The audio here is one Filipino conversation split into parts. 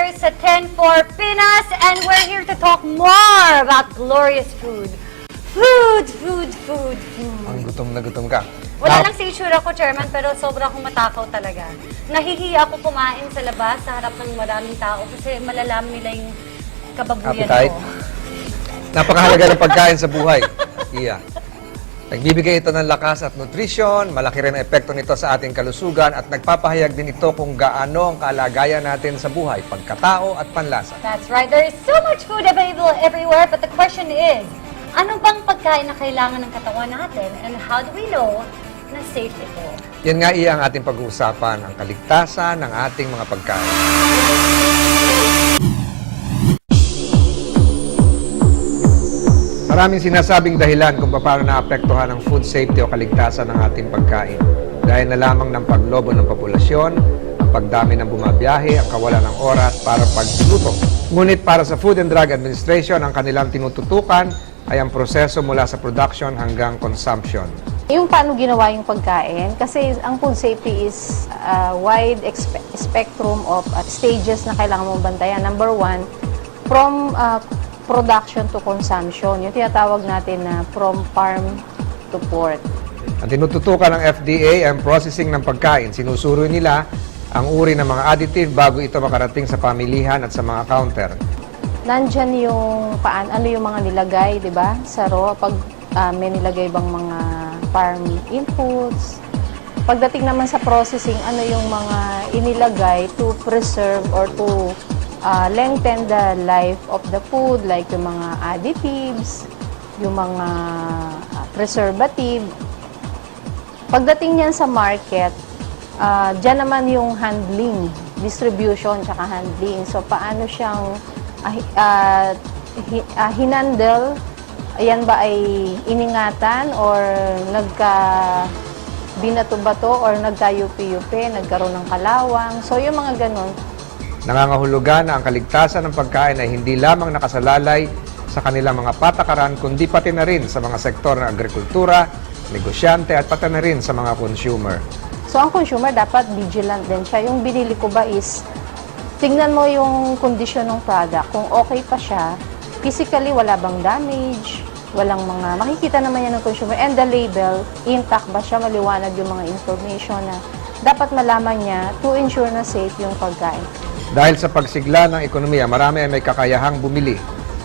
here sa 10 for Pinas, and we're here to talk more about glorious food. Food. Ang gutom na gutom ka. Wala lang sa itsura ko, Chairman, pero sobra akong matakaw talaga. Nahihiya ako kumain sa labas, sa harap ng maraming tao, kasi malalaman nila yung kababuyan Appetite. ko. Napakahalaga ng pagkain sa buhay. Iya. Nagbibigay ito ng lakas at nutrisyon, malaki rin ang epekto nito sa ating kalusugan at nagpapahayag din ito kung gaano ang kalagayan natin sa buhay, pagkatao at panlasa. That's right. There is so much food available everywhere, but the question is, ano bang pagkain na kailangan ng katawan natin, and how do we know na safe ito? Yan nga iya ang ating pag-uusapan, ang kaligtasan ng ating mga pagkain. Maraming sinasabing dahilan kung paano naapektuhan ang food safety o kaligtasan ng ating pagkain. Dahil na lamang ng paglobo ng populasyon, ang pagdami ng bumabiyahe, ang kawalan ng oras para pagluto. Ngunit para sa Food and Drug Administration, ang kanilang tinututukan ay ang proseso mula sa production hanggang consumption. Yung paano ginawa yung pagkain, kasi ang food safety is a wide spectrum of stages na kailangan mong bantayan. Number one, from production to consumption. Yung tinatawag natin na from farm to port. Ang tinututukan ng FDA ang processing ng pagkain. Sinusuri nila ang uri ng mga additive bago ito makarating sa pamilihan at sa mga counter. Nandyan yung ano yung mga nilagay, di ba? Sa raw, pag may nilagay bang mga farm inputs. Pagdating naman sa processing, ano yung mga inilagay to preserve or to lengthen the life of the food, like yung mga additives, yung mga preservative. Pagdating niyan sa market, dyan naman yung handling, distribution, tsaka handling. So, paano siyang hinandle? Ayan ba ay iningatan or binato-bato or nagka-yupi-yupi, nagkaroon ng kalawang. So, yung mga ganun. Nangangahulugan na ang kaligtasan ng pagkain ay hindi lamang nakasalalay sa kanilang mga patakaran, kundi pati na rin sa mga sektor ng agrikultura, negosyante at pati na rin sa mga consumer. So, ang consumer dapat vigilant din siya. Yung binili ko ba is, tingnan mo yung kondisyon ng product. Kung okay pa siya, physically wala bang damage, walang mga, makikita naman yan ng consumer. And the label, intact ba siya, maliwanag yung mga information na dapat malaman niya to ensure na safe yung pagkain. Dahil sa pagsigla ng ekonomiya, marami ay may kakayahang bumili.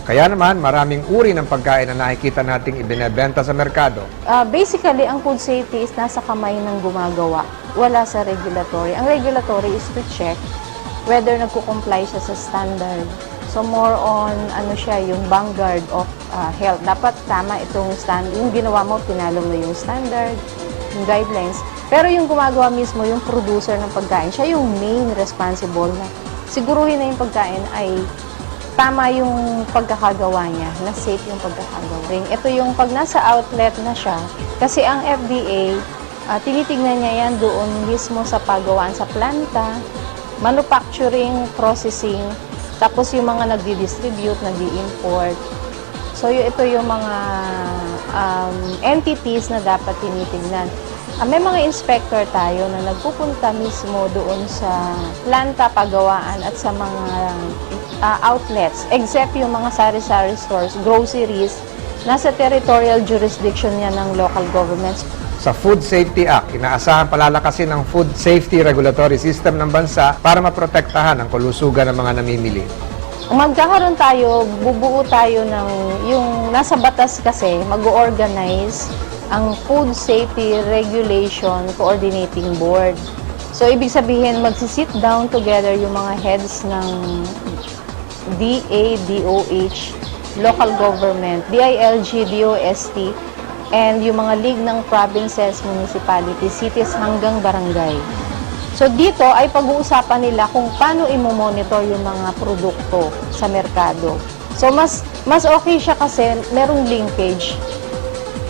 Kaya naman, maraming uri ng pagkain na nakikita nating ibinebenta sa merkado. Basically, ang food safety is nasa kamay ng gumagawa. Wala sa regulatory. Ang regulatory is to check whether nagko-comply siya sa standard. So more on ano siya, yung vanguard of health. Dapat tama itong standard. Yung ginawa mo, pinalo mo yung standard, yung guidelines. Pero yung gumagawa mismo, yung producer ng pagkain, siya yung main responsible na siguruhin na yung pagkain ay tama yung pagkakagawa niya, na safe yung pagkakagawa. Ito yung pag nasa outlet na siya, kasi ang FDA, tinitignan niya yan doon mismo sa paggawaan sa planta, manufacturing, processing, tapos yung mga nagdi-distribute, nagdi-import. So ito yung mga entities na dapat tinitignan. May mga inspector tayo na nagpupunta mismo doon sa planta, pagawaan at sa mga outlets, except yung mga sari-sari stores, groceries, nasa territorial jurisdiction niya ng local governments. Sa Food Safety Act, inaasahan palalakasin ang food safety regulatory system ng bansa para maprotektahan ang kalusugan ng mga namimili. Magkakaroon tayo, bubuo tayo ng, yung nasa batas kasi, mag-organize ang Food Safety Regulation Coordinating Board. So, ibig sabihin, magsisit down together yung mga heads ng DA, DOH, local government, DILG, DOST, and yung mga league ng provinces, municipalities, cities hanggang barangay. So, dito ay pag-uusapan nila kung paano i-monitor yung mga produkto sa merkado. So, mas okay siya kasi merong linkage.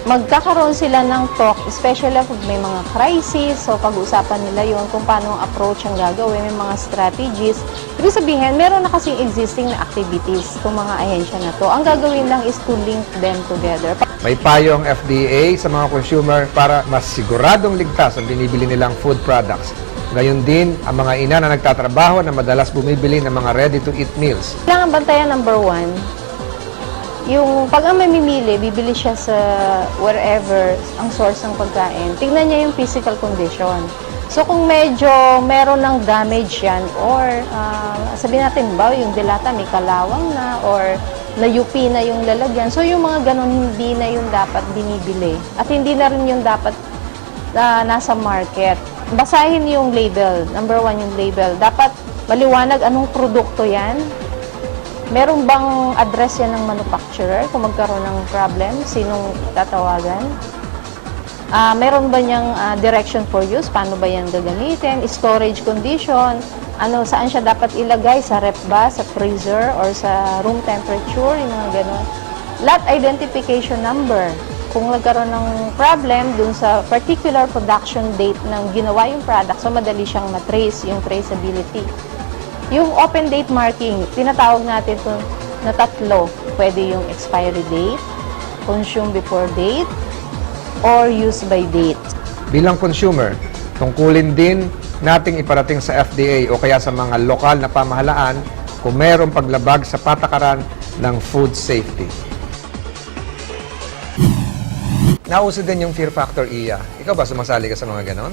Magkakaroon sila ng talk, especially kung may mga crisis, so pag-uusapan nila yun kung paano approach ang gagawin, may mga strategies. Ibig sabihin, meron na kasing existing na activities itong mga ahensya na to. Ang gagawin lang is to link them together. May payo ang FDA sa mga consumer para mas siguradong ligtas ang binibili nilang food products. Gayon din ang mga ina na nagtatrabaho na madalas bumibili ng mga ready-to-eat meals. Kailangan bantayan number one, yung pag ang mamimili, bibili siya sa wherever ang source ng pagkain. Tingnan niya yung physical condition. So kung medyo meron ng damage yan or sabihin natin ba yung dilata may kalawang na or na-UP na yung lalagyan. So yung mga ganun hindi na yung dapat binibili. At hindi na rin yung dapat nasa market. Basahin yung label. Number one yung label. Dapat maliwanag anong produkto yan. Meron bang address yan ng manufacturer kung magkaroon ng problem? Sinong tatawagan? Meron ba niyang direction for use? Paano ba yan gagamitin? Storage condition? Saan siya dapat ilagay? Sa rep ba? Sa freezer? Or sa room temperature? Yung mga ganun. Lot identification number. Kung nagkaroon ng problem dun sa particular production date ng ginawa yung product, so madali siyang matrace, yung traceability. Yung open date marking, tinatawag natin ito na tatlo. Pwede yung expiry date, consume before date, or use by date. Bilang consumer, tungkulin din nating iparating sa FDA o kaya sa mga lokal na pamahalaan kung mayroong paglabag sa patakaran ng food safety. Nauso din yung fear factor, Iya. Ikaw ba sumasali ka sa mga ganon?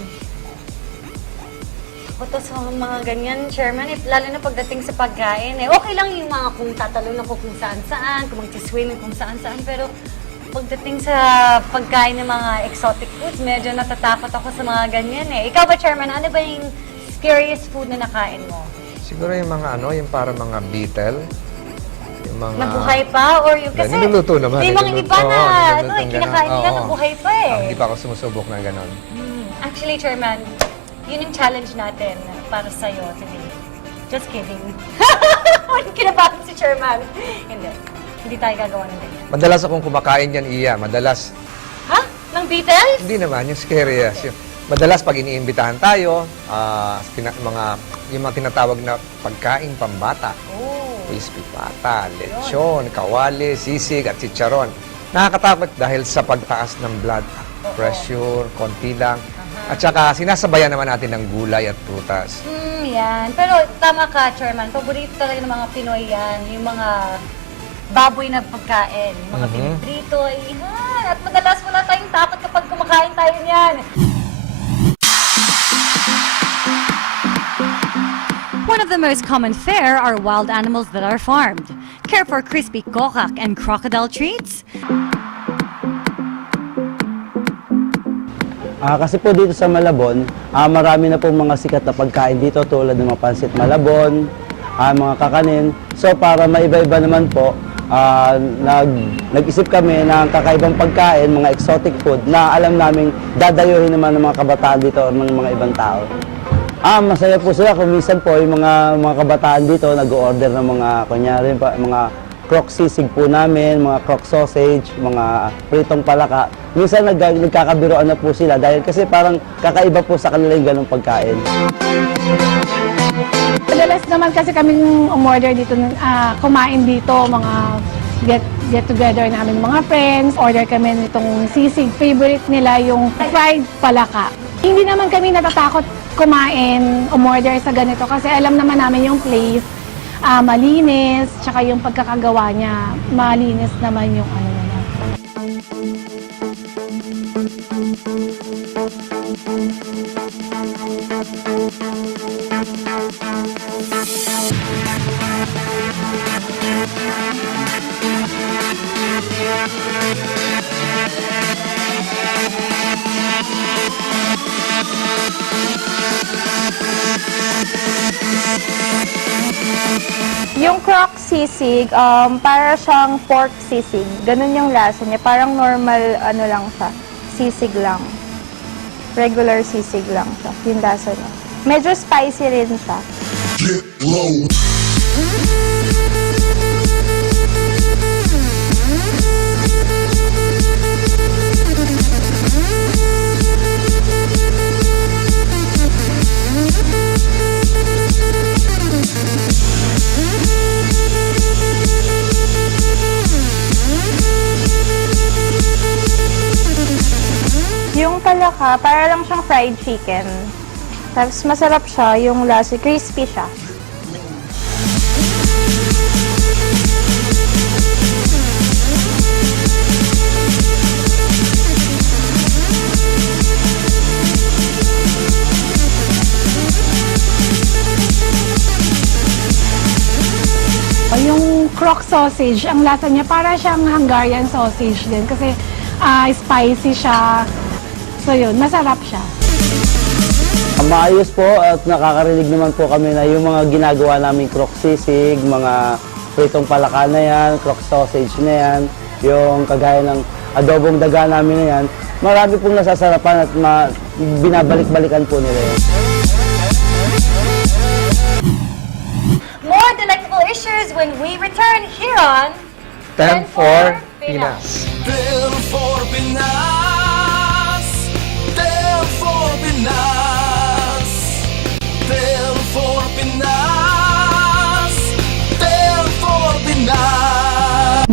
Ako to sa mga ganyan, Chairman, lalo na pagdating sa pagkain. Okay lang yung mga kung tatalon ako kung saan-saan, kung mag-swimming kung saan-saan, pero pagdating sa pagkain ng mga exotic foods, medyo natatakot ako sa mga ganyan Ikaw ba, Chairman, ano ba yung scariest food na nakain mo? Siguro yung mga yung parang mga beetle. Yung mga... Nabuhay pa? Or yung, kasi niluluto naman. may mga iba na, kinakain nila Oo. nabuhay pa Hindi pa ako sumusubok ng ganon. Actually, Chairman, yun yung challenge natin para sa'yo today. Just kidding. Kinabahan si Chairman. Hindi tayo gagawa ng ganyan. Madalas akong kumakain yan, Iya. Madalas. Ha? Ng Beatles? Hindi naman, yung scary. Madalas pag iniimbitahan tayo, yung mga tinatawag na pagkain pambata. Oh. Crispy pata, lechon, kawali, sisig at chicharon. Nakakatakot dahil sa pagtaas ng blood pressure, konti lang. At saka sinasabayan naman natin ng gulay at prutas. Yan. Pero tama ka, Chairman. Paborito talaga ng mga Pinoy yan. Yung mga baboy na pagkain. Yung mga piniprito. Yan. At madalas wala tayong takot kapag kumakain tayo niyan. One of the most common fare are wild animals that are farmed. Care for crispy kokak and crocodile treats? Kasi po dito sa Malabon, marami na pong mga sikat na pagkain dito tulad ng mga pansit Malabon, mga kakanin. So para maiba-iba naman po, nag-isip kami ng kakaibang pagkain, mga exotic food na alam naming dadayuhin naman ng mga kabataan dito o ng mga ibang tao. Masaya po sila kung minsan po yung mga kabataan dito nag-order ng mga, kunyari pa, mga crock sisig po namin, mga crock sausage, mga pritong palaka. Minsan nagkakabiroan na po sila dahil kasi parang kakaiba po sa kanila yung ganong pagkain. Madalas naman kasi kaming umorder dito, kumain dito, mga get together namin mga friends. Order kami nitong sisig. Favorite nila yung fried palaka. Hindi naman kami natatakot kumain, umorder sa ganito kasi alam naman namin yung place, malinis, tsaka yung pagkakagawa niya, malinis naman yung ano nila. Yung crock sisig, para siyang pork sisig. Ganun yung lasa niya. Parang normal, lang siya. Sisig lang. Regular sisig lang siya. Yung lasa niya. Medyo spicy rin siya. Get low. Yung palaka, para lang siyang fried chicken. Tapos masarap siya, yung lasa, crispy siya. Yung crock sausage, ang lasa niya para siyang Hungarian sausage din kasi spicy siya. So yun, masarap siya. Maayos po at nakakarinig naman po kami na yung mga ginagawa naming crock sisig, mga pritong palaka na yan, crock sausage na yan, yung kagaya ng adobong daga namin na yan, marami pong nasasarapan at binabalik-balikan po nila yan. More delectable issues when we return here on 10-4 Pinas. Del for Pinas, Del for Pinas, Del for Pinas, Del for Pinas.